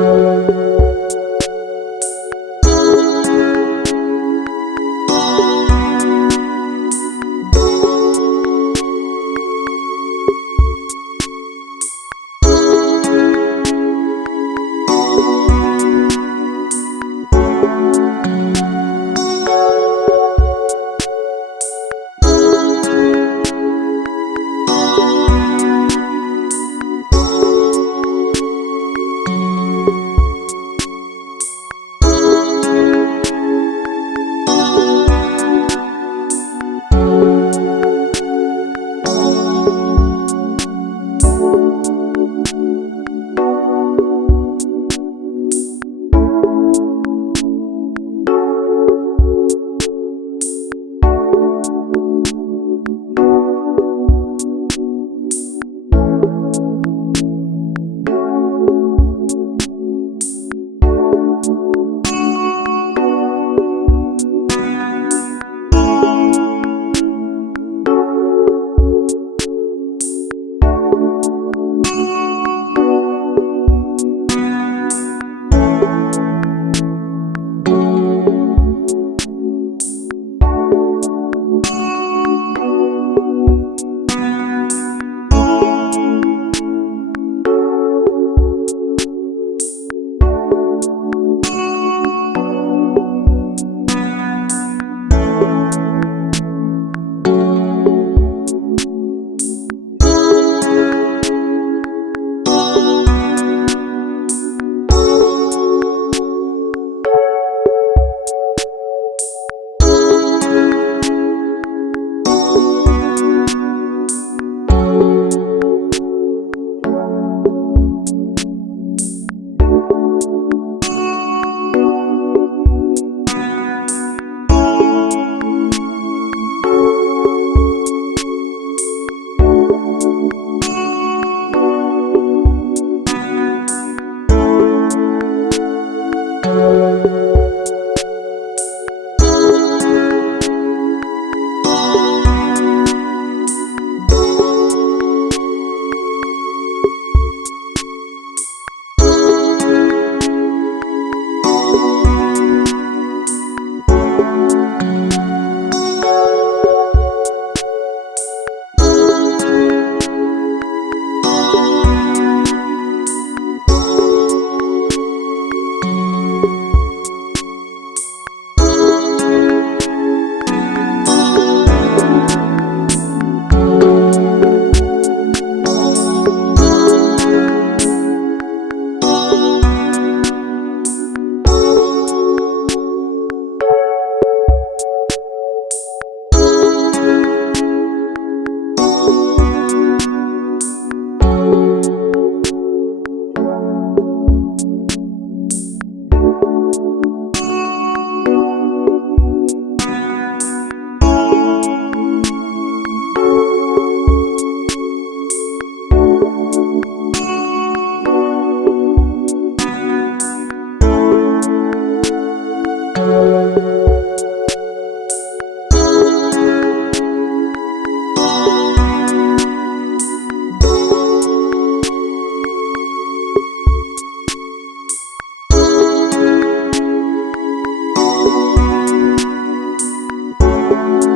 thank you thank you